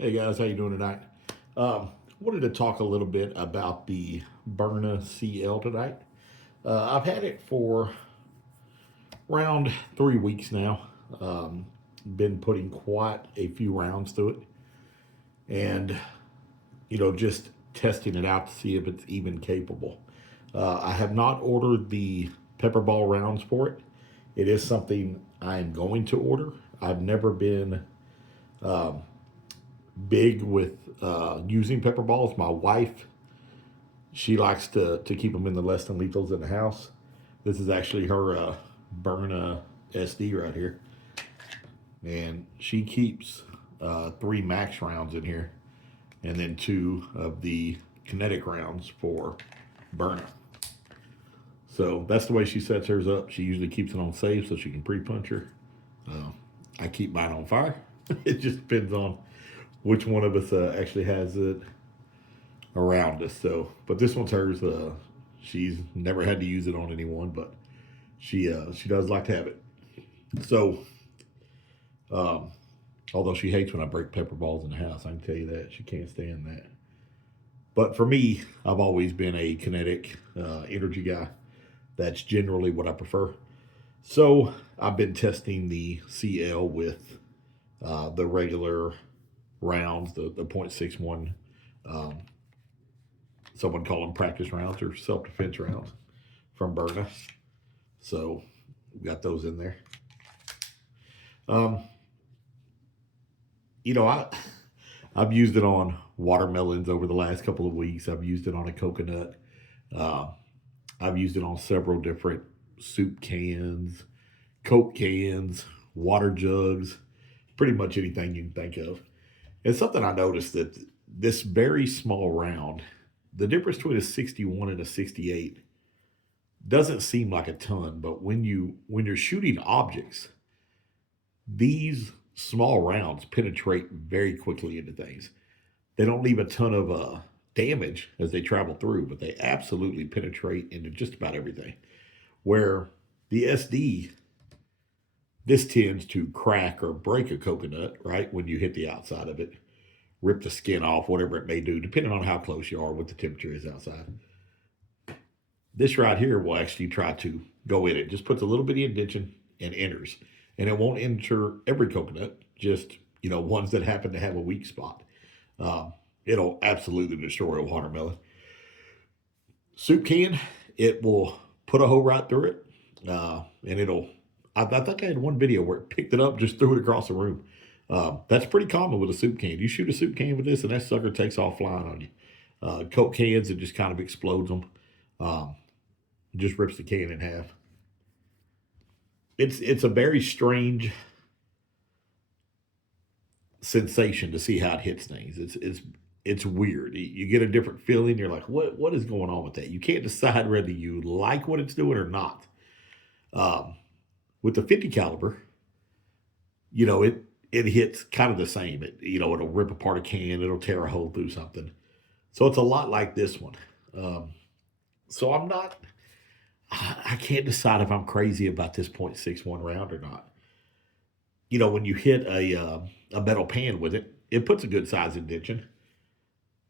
Hey guys, how you doing tonight? Wanted to talk a little bit about the Byrna CL tonight. I've had it for around 3 weeks now. Been putting quite a few rounds through it, and just testing it out to see if it's even capable. I have not ordered the pepper ball rounds for it. It is something I am going to order. I've never been big with using pepper balls. My wife, she likes to keep them in the less than lethals in the house. This is actually her Byrna SD right here, and she keeps 3 max rounds in here, and then 2 of the Kinetic rounds for Byrna. So that's the way she sets hers up. She usually keeps it on safe so she can pre-puncher. I keep mine on fire. It just depends on which one of us actually has it around us. So, but this one's hers. She's never had to use it on anyone, but she does like to have it. So, although she hates when I break pepper balls in the house, I can tell you that she can't stand that. But for me, I've always been a Kinetic energy guy. That's generally what I prefer. So I've been testing the CL with the regular rounds, the .61. Someone call them practice rounds or self-defense rounds from Byrna. So we got those in there. Um, I've used it on watermelons over the last couple of weeks. I've used it on a coconut. I've used it on several different soup cans, Coke cans, water jugs, pretty much anything you can think of. And something I noticed that this very small round, the difference between a 61 and a 68 doesn't seem like a ton, but when you're shooting objects, these small rounds penetrate very quickly into things. They don't leave a ton of damage as they travel through, but they absolutely penetrate into just about everything. Where the SD, this tends to crack or break a coconut, right, when you hit the outside of it, rip the skin off, whatever it may do, depending on how close you are, what the temperature is outside. This right here will actually try to go in it. Just puts a little bitty indentation and enters. And it won't enter every coconut, just, ones that happen to have a weak spot. It'll absolutely destroy a watermelon. Soup can, it will put a hole right through it. And I think I had one video where it picked it up, just threw it across the room. That's pretty common with a soup can. You shoot a soup can with this, and that sucker takes off flying on you. Coke cans, it just kind of explodes them. Just rips the can in half. It's a very strange sensation to see how it hits things. It's weird. You get a different feeling. You're like, what is going on with that? You can't decide whether you like what it's doing or not. With the 50 caliber, it hits kind of the same. It'll rip apart a can. It'll tear a hole through something. So it's a lot like this one. So I can't decide if I'm crazy about this .61 round or not. When you hit a metal pan with it, it puts a good size indentation.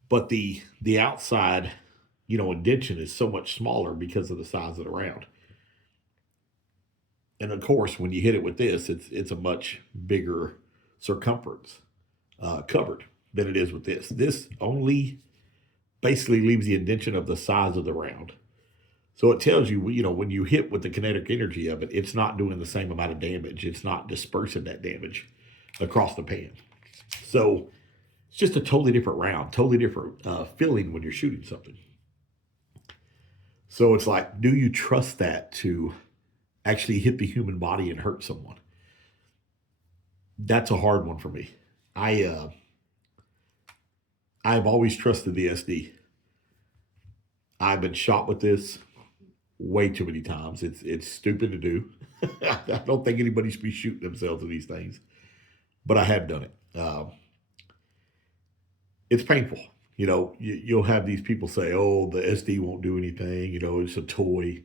But the outside, indentation is so much smaller because of the size of the round. And of course, when you hit it with this, it's a much bigger circumference covered than it is with this. This only basically leaves the indentation of the size of the round. So it tells you, when you hit with the kinetic energy of it, it's not doing the same amount of damage. It's not dispersing that damage across the pan. So it's just a totally different round, totally different feeling when you're shooting something. So it's like, do you trust that to actually hit the human body and hurt someone? That's a hard one for me. I've always trusted the SD. I've been shot with this way too many times. It's stupid to do. I don't think anybody should be shooting themselves with these things, but I have done it. It's painful. You'll have these people say, "Oh, the SD won't do anything. It's a toy."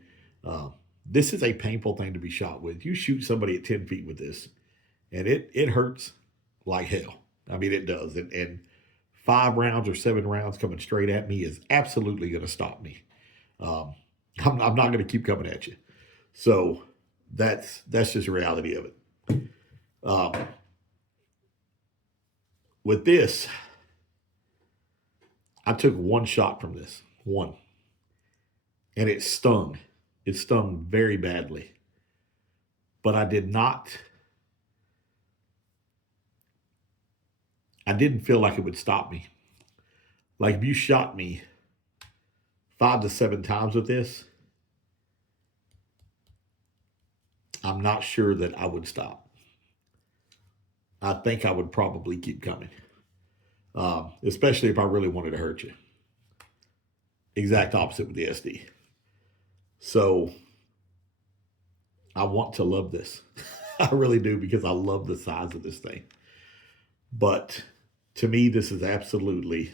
This is a painful thing to be shot with. You shoot somebody at 10 feet with this, and it hurts like hell. I mean, it does. And 5 rounds or 7 rounds coming straight at me is absolutely going to stop me. Um, I'm not going to keep coming at you. So that's just the reality of it. Um, with this, I took one shot from this, one, and it stung. It stung very badly. But I didn't feel like it would stop me. Like if you shot me 5 to 7 times with this, I'm not sure that I would stop. I think I would probably keep coming, especially if I really wanted to hurt you. Exact opposite with the SD. So I want to love this. I really do, because I love the size of this thing. But to me, this is absolutely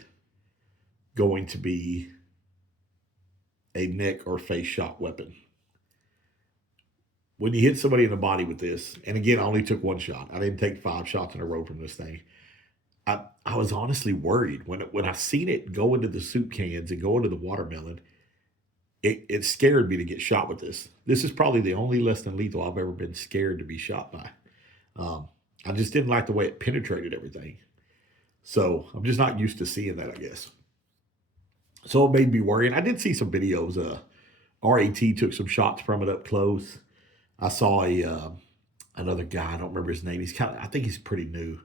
going to be a neck or face shot weapon. When you hit somebody in the body with this, and again, I only took one shot. I didn't take 5 shots in a row from this thing. I was honestly worried when I seen it go into the soup cans and go into the watermelon. It scared me to get shot with this. This is probably the only less than lethal I've ever been scared to be shot by. I just didn't like the way it penetrated everything. So I'm just not used to seeing that, I guess. So it made me worry. And I did see some videos. RAT took some shots from it up close. I saw another guy. I don't remember his name. I think he's pretty new,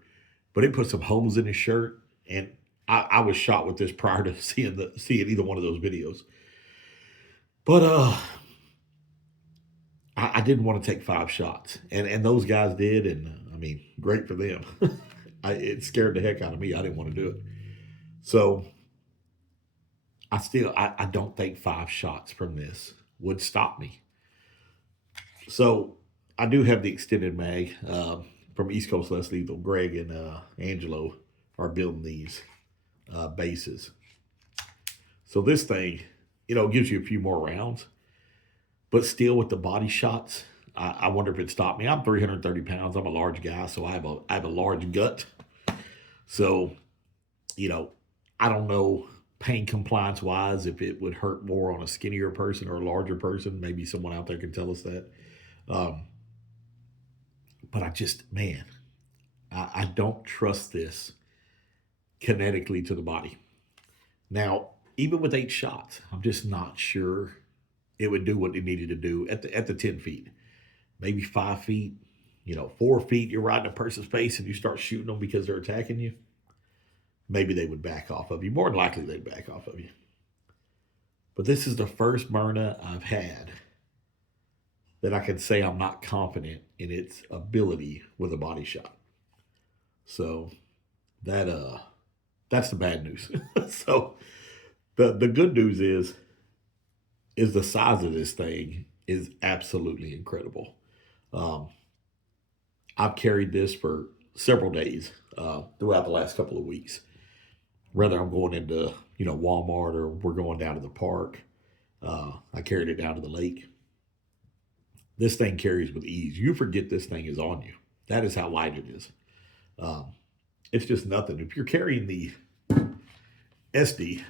but he put some holes in his shirt, and I was shot with this prior to seeing either one of those videos. But I didn't want to take 5 shots, and those guys did, and I mean, great for them. It scared the heck out of me. I didn't want to do it. So I don't think 5 shots from this would stop me. So I do have the extended mag from East Coast Less Lethal. Greg and Angelo are building these bases. So this thing, gives you a few more rounds, but still with the body shots, I wonder if it stopped me. I'm 330 pounds. I'm a large guy, so I have a large gut. So, I don't know pain compliance wise if it would hurt more on a skinnier person or a larger person. Maybe someone out there can tell us that. But I don't trust this kinetically to the body. Now, even with 8 shots, I'm just not sure it would do what it needed to do at the 10 feet. Maybe 5 feet, 4 feet, you're right in a person's face and you start shooting them because they're attacking you. Maybe they would back off of you. More than likely, they'd back off of you. But this is the first Byrna I've had that I can say I'm not confident in its ability with a body shot. So that's the bad news. So the good news is the size of this thing is absolutely incredible. I've carried this for several days throughout the last couple of weeks. Whether I'm going into Walmart or we're going down to the park, I carried it down to the lake. This thing carries with ease. You forget this thing is on you. That is how light it is. It's just nothing. If you're carrying the SD,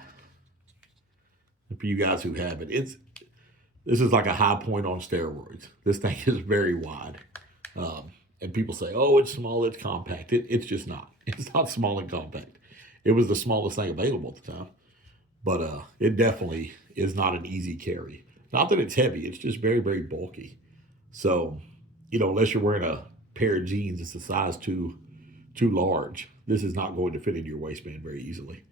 for you guys who have it, this is like a high point on steroids. This thing is very wide. And people say, oh, it's small, it's compact. It's just not. It's not small and compact. It was the smallest thing available at the time. But it definitely is not an easy carry. Not that it's heavy, it's just very, very bulky. So, unless you're wearing a pair of jeans that's a size too large, this is not going to fit into your waistband very easily.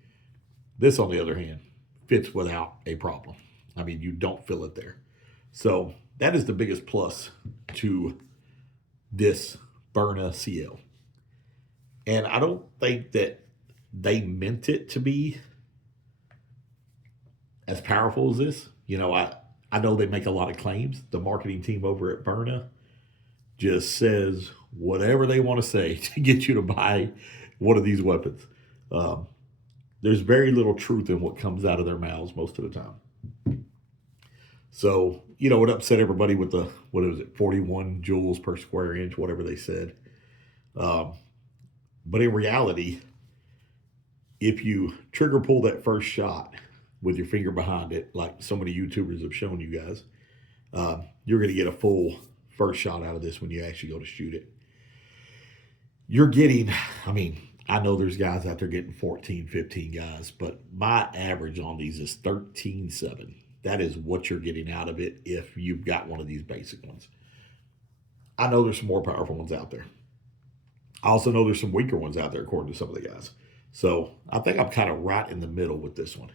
This, on the other hand, fits without a problem. I mean, you don't feel it there. So that is the biggest plus to this Byrna CL. And I don't think that they meant it to be as powerful as this. I know they make a lot of claims. The marketing team over at Byrna just says whatever they want to say to get you to buy one of these weapons. There's very little truth in what comes out of their mouths most of the time. So, it upset everybody with the, 41 joules per square inch, whatever they said. But in reality, if you trigger pull that first shot with your finger behind it, like so many YouTubers have shown you guys, you're going to get a full first shot out of this when you actually go to shoot it. You're getting, I mean, I know there's guys out there getting 14, 15 guys, but my average on these is 13.7. That is what you're getting out of it if you've got one of these basic ones. I know there's some more powerful ones out there. I also know there's some weaker ones out there, according to some of the guys. So I think I'm kind of right in the middle with this one.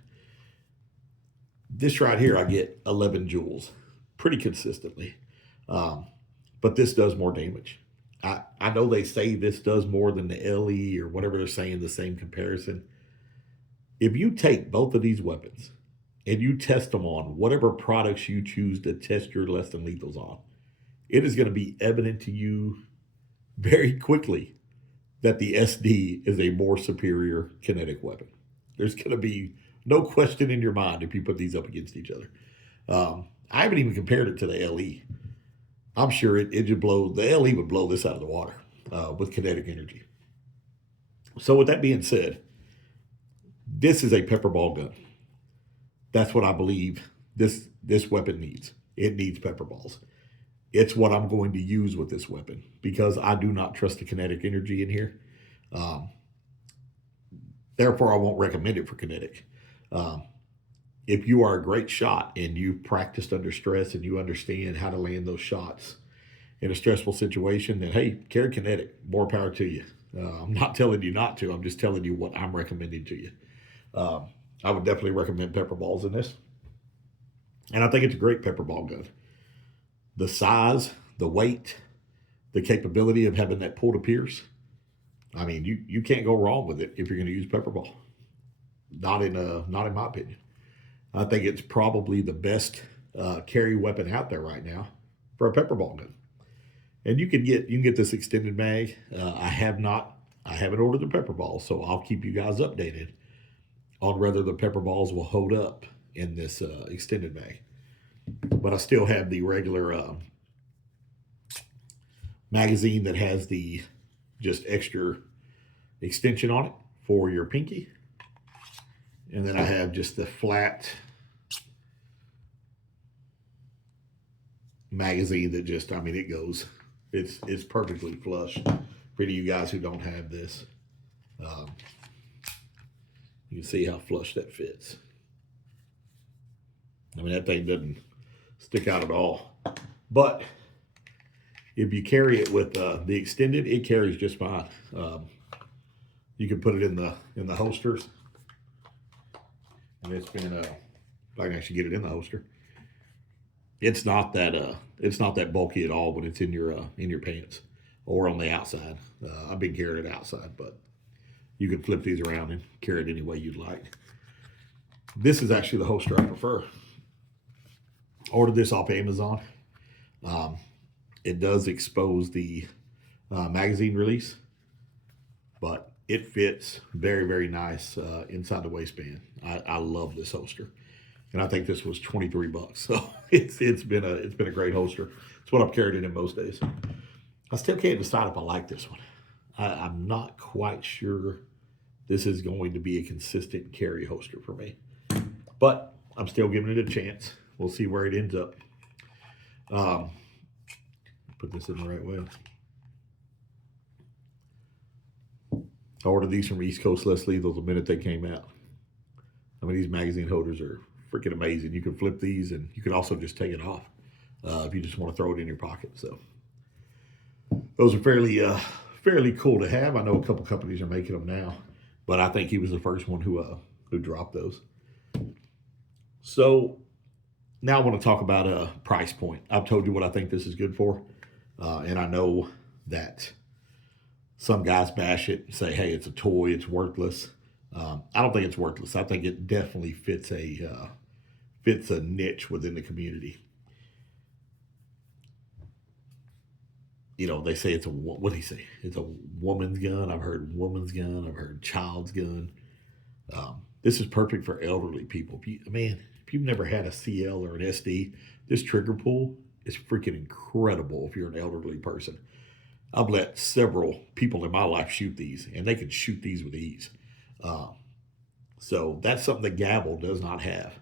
This right here, I get 11 joules pretty consistently. But this does more damage. I know they say this does more than the LE or whatever they're saying, the same comparison. If you take both of these weapons and you test them on whatever products you choose to test your less than lethals on, it is going to be evident to you very quickly that the SD is a more superior kinetic weapon. There's going to be no question in your mind if you put these up against each other. I haven't even compared it to the LE. I'm sure it would blow, the LE would blow this out of the water with kinetic energy. So with that being said, this is a pepper ball gun. That's what I believe this weapon needs. It needs pepper balls. It's what I'm going to use with this weapon because I do not trust the kinetic energy in here. Therefore, I won't recommend it for kinetic. If you are a great shot and you've practiced under stress and you understand how to land those shots in a stressful situation, then hey, carry kinetic. More power to you. I'm not telling you not to. I'm just telling you what I'm recommending to you. I would definitely recommend pepper balls in this. And I think it's a great pepper ball gun. The size, the weight, the capability of having that pull to pierce. I mean, you can't go wrong with it if you're going to use pepper ball. Not in my opinion. I think it's probably the best carry weapon out there right now for a pepper ball gun. And you can get this extended mag. I haven't ordered the pepper balls, so I'll keep you guys updated on whether the pepper balls will hold up in this extended mag. But I still have the regular magazine that has the just extra extension on it for your pinky. And then I have just the flat magazine that just, I mean, it goes, it's perfectly flush. For any of you guys who don't have this, you can see how flush that fits. I mean, that thing doesn't stick out at all. But if you carry it with the extended, it carries just fine. You can put it in the holsters. And it's been, if I can actually get it in the holster, it's not that bulky at all when it's in your pants or on the outside. I've been carrying it outside, but you can flip these around and carry it any way you'd like. This is actually the holster I prefer. Ordered this off Amazon. It does expose the magazine release, but it fits very, very nice inside the waistband. I love this holster, and I think this was $23. So it's been a great holster. It's what I've carried it in most days. I still can't decide if I like this one. I'm not quite sure this is going to be a consistent carry holster for me, but I'm still giving it a chance. We'll see where it ends up. Put this in the right way. I ordered these from East Coast Less Lethals the minute they came out. I mean, these magazine holders are freaking amazing. You can flip these, and you can also just take it off if you just want to throw it in your pocket. So those are fairly cool to have. I know a couple companies are making them now, but I think he was the first one who dropped those. So now I want to talk about a price point. I've told you what I think this is good for, and I know that some guys bash it and say, hey, it's a toy, it's worthless. I don't think it's worthless. I think it definitely fits a niche within the community. You know, they say what do they say? It's a woman's gun. I've heard woman's gun. I've heard child's gun. This is perfect for elderly people. If you've never had a CL or an SD, this trigger pull is freaking incredible if you're an elderly person. I've let several people in my life shoot these, and they can shoot these with ease. Uh, so that's something the gavel does not have.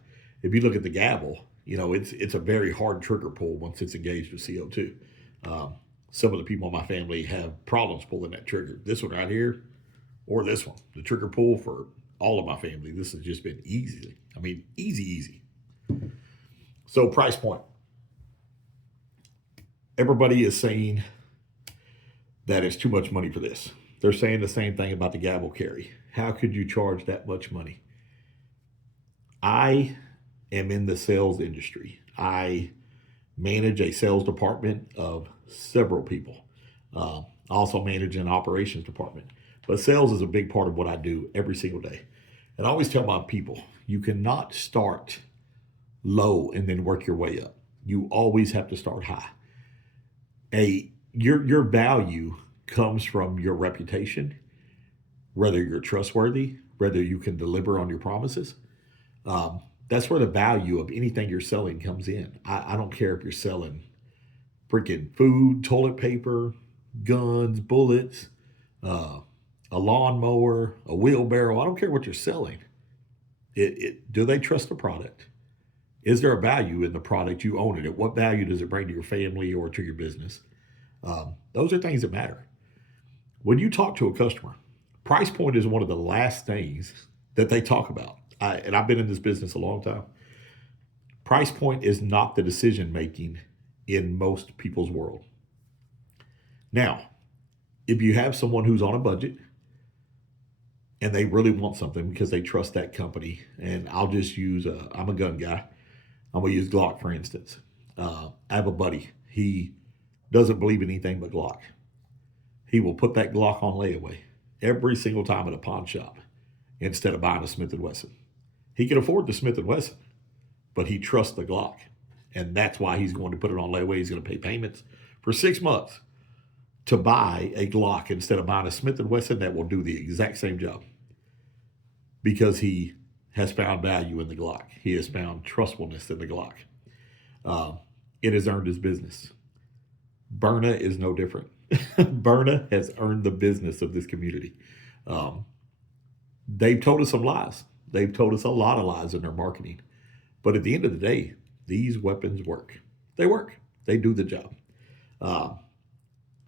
If you look at the gavel, it's a very hard trigger pull once it's engaged with CO2. Um, some of the people in my family have problems pulling that trigger. This one right here, or this one, the trigger pull for all of my family, this has just been easy. I mean, easy, easy. So price point. Everybody is saying that it's too much money for this. They're saying the same thing about the gavel carry. How could you charge that much money? I am in the sales industry. I manage a sales department of several people. I also manage an operations department. But sales is a big part of what I do every single day. And I always tell my people, you cannot start low and then work your way up. You always have to start high. Your value comes from your reputation, whether you're trustworthy, whether you can deliver on your promises. That's where the value of anything you're selling comes in. I don't care if you're selling freaking food, toilet paper, guns, bullets, uh, a lawnmower, a wheelbarrow. I don't care what you're selling. Do they trust the product? Is there a value in the product you own it? What value does it bring to your family or to your business? Those are things that matter. When you talk to a customer, price point is one of the last things that they talk about. And I've been in this business a long time. Price point is not the decision making in most people's world. Now, if you have someone who's on a budget and they really want something because they trust that company, and I'll just use, I'm a gun guy. I'm going to use Glock, for instance. I have a buddy. He doesn't believe in anything but Glock. He will put that Glock on layaway every single time at a pawn shop instead of buying a Smith & Wesson. He can afford the Smith & Wesson, but he trusts the Glock. And that's why he's going to put it on layaway. He's going to pay payments for 6 months to buy a Glock instead of buying a Smith & Wesson that will do the exact same job, because he has found value in the Glock. He has found trustfulness in the Glock. It has earned his business. Byrna is no different. Byrna has earned the business of this community. They've told us some lies. They've told us a lot of lies in their marketing. But at the end of the day, these weapons work. They work. They do the job.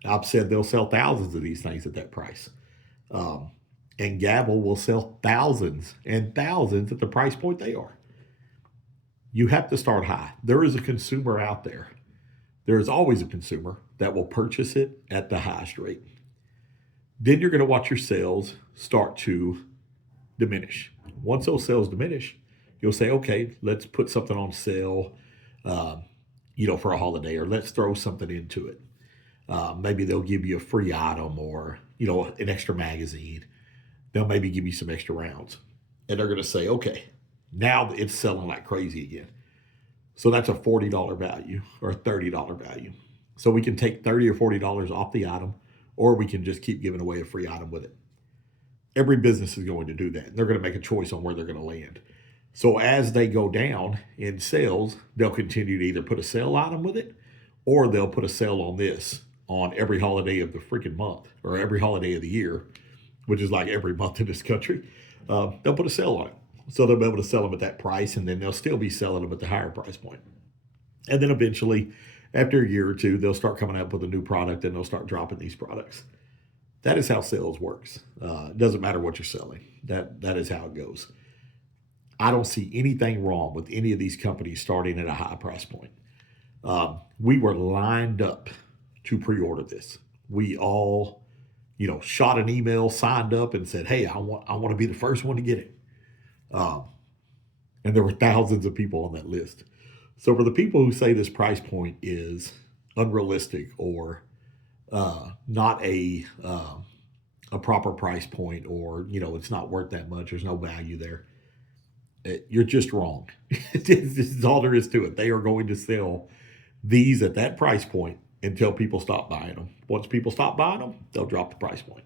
I've said they'll sell thousands of these things at that price. And Gavel will sell thousands and thousands at the price point they are. You have to start high. There is a consumer out there. There is always a consumer that will purchase it at the highest rate. Then you're going to watch your sales start to diminish. Once those sales diminish, you'll say, okay, let's put something on sale, for a holiday, or let's throw something into it. Maybe they'll give you a free item, or, an extra magazine. They'll maybe give you some extra rounds. And they're going to say, okay, now it's selling like crazy again. So that's a $40 value or a $30 value. So we can take $30 or $40 off the item, or we can just keep giving away a free item with it. Every business is going to do that. They're going to make a choice on where they're going to land. So as they go down in sales, they'll continue to either put a sale item with it, or they'll put a sale on this on every holiday of the freaking month, or every holiday of the year, which is like every month in this country. They'll put a sale on it. So they'll be able to sell them at that price, and then they'll still be selling them at the higher price point. And then eventually, after a year or two, they'll start coming up with a new product, and they'll start dropping these products. That is how sales works. It doesn't matter what you're selling. That is how it goes. I don't see anything wrong with any of these companies starting at a high price point. We were lined up to pre-order this. We all, shot an email, signed up, and said, hey, I want to be the first one to get it. And there were thousands of people on that list. So for the people who say this price point is unrealistic, or not a proper price point, or it's not worth that much, there's no value there, you're just wrong. This is all there is to it. They are going to sell these at that price point until people stop buying them. Once people stop buying them, they'll drop the price point.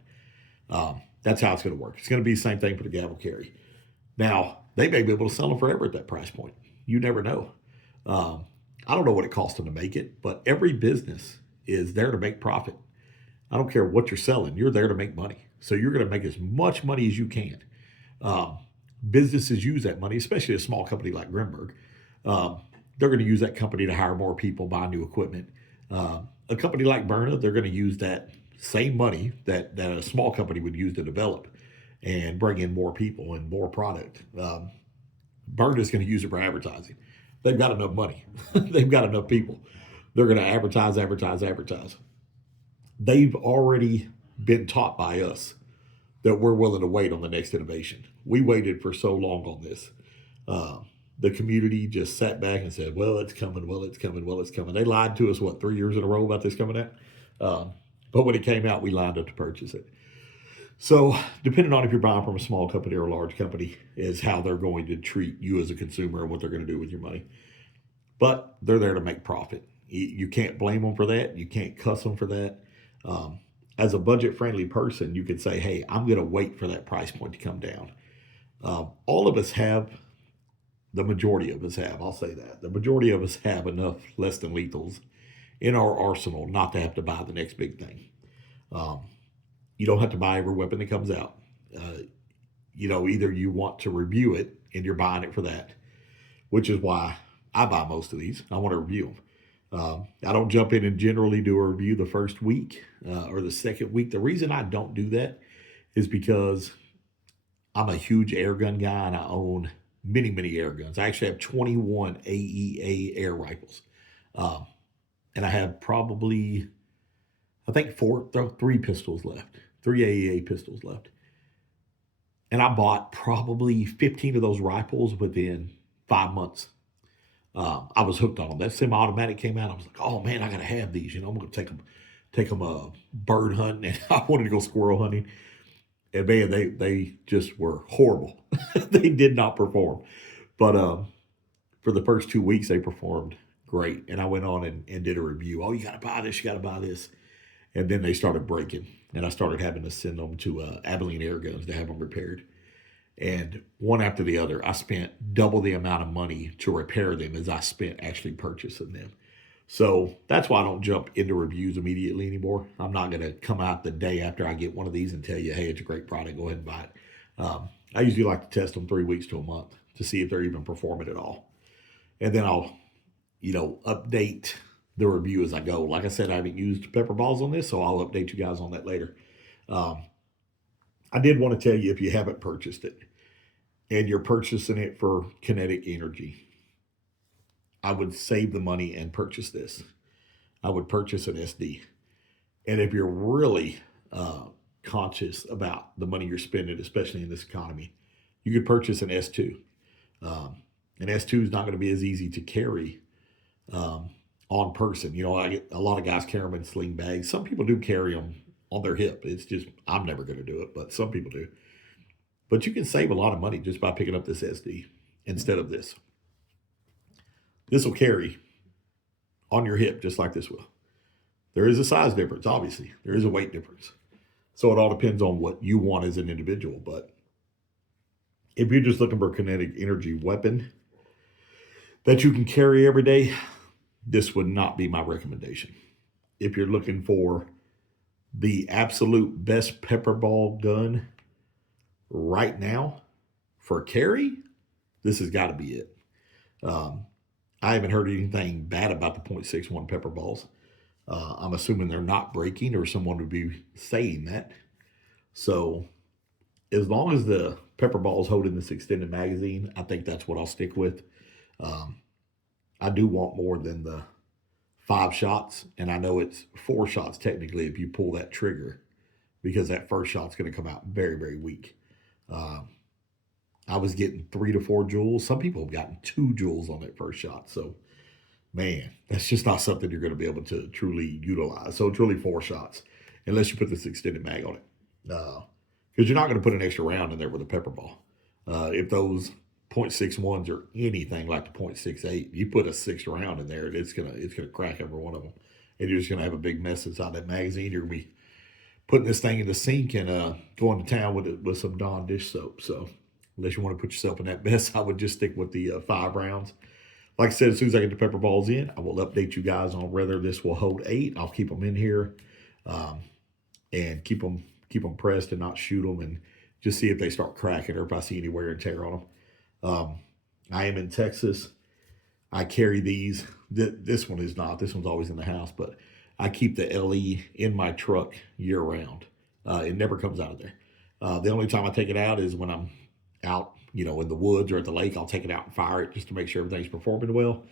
That's how it's going to work. It's going to be the same thing for the gavel carry. Now, they may be able to sell them forever at that price point. You never know. I don't know what it costs them to make it, but every business is there to make profit. I don't care what you're selling. You're there to make money. So you're going to make as much money as you can. Um, Businesses use that money, especially a small company like Grimberg. Um, they're going to use that company to hire more people, buy new equipment. A company like Byrna, they're going to use that same money that a small company would use to develop and bring in more people and more product. Byrna is going to use it for advertising. They've got enough money. They've got enough people. They're going to advertise, advertise, advertise. They've already been taught by us that we're willing to wait on the next innovation. We waited for so long on this. Uh, the community just sat back and said, well, it's coming, well, it's coming, well, it's coming. They lied to us, 3 years in a row about this coming out? But when it came out, we lined up to purchase it. So, depending on if you're buying from a small company or a large company, is how they're going to treat you as a consumer and what they're going to do with your money. But they're there to make profit. You can't blame them for that. You can't cuss them for that. Um, as a budget friendly person, you could say, hey, I'm going to wait for that price point to come down. All of us have, the majority of us have, I'll say that, the majority of us have enough less than lethals in our arsenal not to have to buy the next big thing. Um, you don't have to buy every weapon that comes out. Either you want to review it and you're buying it for that, which is why I buy most of these. I want to review them. I don't jump in and generally do a review the first week or the second week. The reason I don't do that is because I'm a huge air gun guy and I own many, many air guns. I actually have 21 AEA air rifles. And I have probably, I think three pistols left, three AEA pistols left. And I bought probably 15 of those rifles within 5 months. I was hooked on them. That semi-automatic came out. I was like, oh man, I gotta have these. I'm gonna take them bird hunting, and I wanted to go squirrel hunting. And man, they just were horrible. They did not perform. But for the first 2 weeks, they performed great. And I went on and did a review. Oh, you gotta buy this. You gotta buy this. And then they started breaking, and I started having to send them to Abilene Air Guns to have them repaired. And one after the other, I spent double the amount of money to repair them as I spent actually purchasing them. So that's why I don't jump into reviews immediately anymore. I'm not going to come out the day after I get one of these and tell you, hey, it's a great product, go ahead and buy it. I usually like to test them 3 weeks to a month to see if they're even performing at all. And then I'll, update the review as I go. Like I said, I haven't used pepper balls on this, so I'll update you guys on that later. I did want to tell you, if you haven't purchased it and you're purchasing it for Kinetic Energy, I would save the money and purchase this. I would purchase an SD. And if you're really conscious about the money you're spending, especially in this economy, you could purchase an S2. An S2 is not going to be as easy to carry on person. I get a lot of guys carry them in sling bags. Some people do carry them on their hip. It's just, I'm never going to do it, but some people do. But you can save a lot of money just by picking up this SD instead of this. This will carry on your hip just like this will. There is a size difference, obviously. There is a weight difference. So it all depends on what you want as an individual. But if you're just looking for a kinetic energy weapon that you can carry every day, this would not be my recommendation. If you're looking for the absolute best pepper ball gun right now for carry, this has got to be it. I haven't heard anything bad about the .61 pepper balls. I'm assuming they're not breaking, or someone would be saying that. So as long as the pepper ball is holding this extended magazine, I think that's what I'll stick with. I do want more than the 5 shots, and I know it's 4 shots technically if you pull that trigger, because that first shot's going to come out very, very weak. I was getting 3 to 4 joules. Some people have gotten 2 joules on that first shot. So, man, that's just not something you're going to be able to truly utilize. So it's really 4 shots, unless you put this extended mag on it. Because you're not going to put an extra round in there with a pepper ball. If those .61s are anything like the .68, you put a 6th round in there, and it's gonna crack every one of them. And you're just going to have a big mess inside that magazine. You're going to be putting this thing in the sink and going to town with some Dawn dish soap. So unless you want to put yourself in that mess, I would just stick with the 5 rounds. Like I said, as soon as I get the pepper balls in, I will update you guys on whether this will hold 8. I'll keep them in here. and keep them pressed and not shoot them, and just see if they start cracking or if I see any wear and tear on them. I am in Texas. I carry these. This one is not. This one's always in the house, but I keep the LE in my truck year round. It never comes out of there. The only time I take it out is when I'm out, in the woods or at the lake. I'll take it out and fire it just to make sure everything's performing well.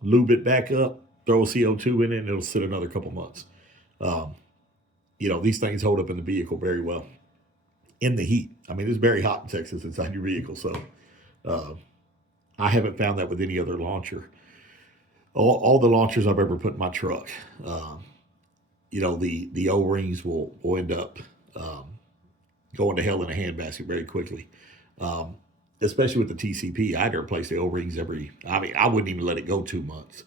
Lube it back up, throw a CO2 in it, and it'll sit another couple months. These things hold up in the vehicle very well in the heat. I mean, it's very hot in Texas inside your vehicle, so I haven't found that with any other launcher. All the launchers I've ever put in my truck, the O-rings will end up going to hell in a handbasket very quickly. Especially with the TCP, I had to replace the O-rings I wouldn't even let it go 2 months,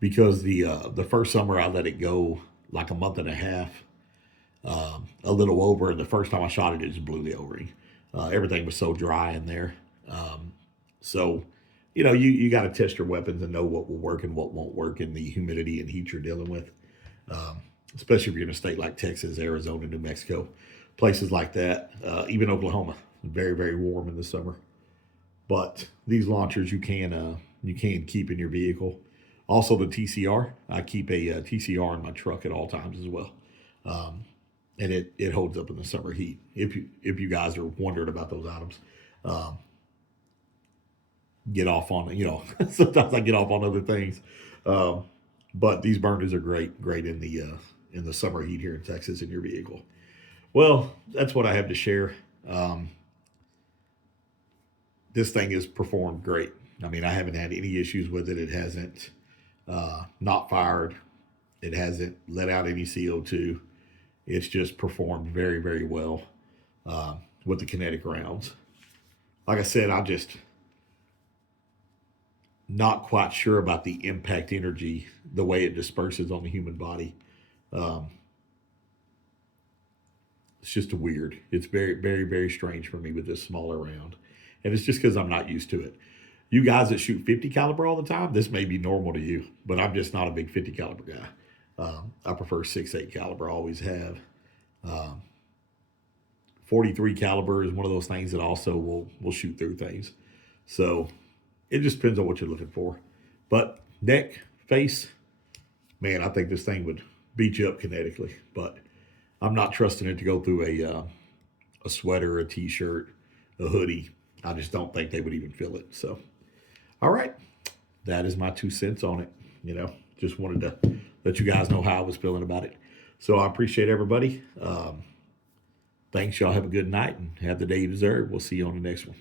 because the first summer I let it go like a month and a half, a little over, and the first time I shot it, it just blew the O-ring. Everything was so dry in there. So, you got to test your weapons and know what will work and what won't work in the humidity and heat you're dealing with. Especially if you're in a state like Texas, Arizona, New Mexico, places like that, even Oklahoma, very, very warm in the summer. But these launchers you can keep in your vehicle. Also the TCR, I keep a TCR in my truck at all times as well. And it holds up in the summer heat. If you guys are wondering about those items, get off on sometimes I get off on other things, but these burners are great in the summer heat here in Texas in your vehicle. Well, that's what I have to share. This thing has performed great. I mean, I haven't had any issues with it. It hasn't not fired. It hasn't let out any CO2. It's just performed very, very well with the Kinetic rounds. Like I said, I'm just not quite sure about the impact energy, the way it disperses on the human body. It's just weird. It's very, very, very strange for me with this smaller round. And it's just because I'm not used to it. You guys that shoot 50 caliber all the time, this may be normal to you, but I'm just not a big 50 caliber guy. I prefer 6.8 caliber, always have. 43 caliber is one of those things that also will shoot through things. So it just depends on what you're looking for. But neck, face, man, I think this thing would beat you up kinetically. But I'm not trusting it to go through a sweater, a t-shirt, a hoodie. I just don't think they would even feel it. So, all right, that is my 2 cents on it. Just wanted to let you guys know how I was feeling about it. So I appreciate everybody. Thanks. Y'all have a good night and have the day you deserve. We'll see you on the next one.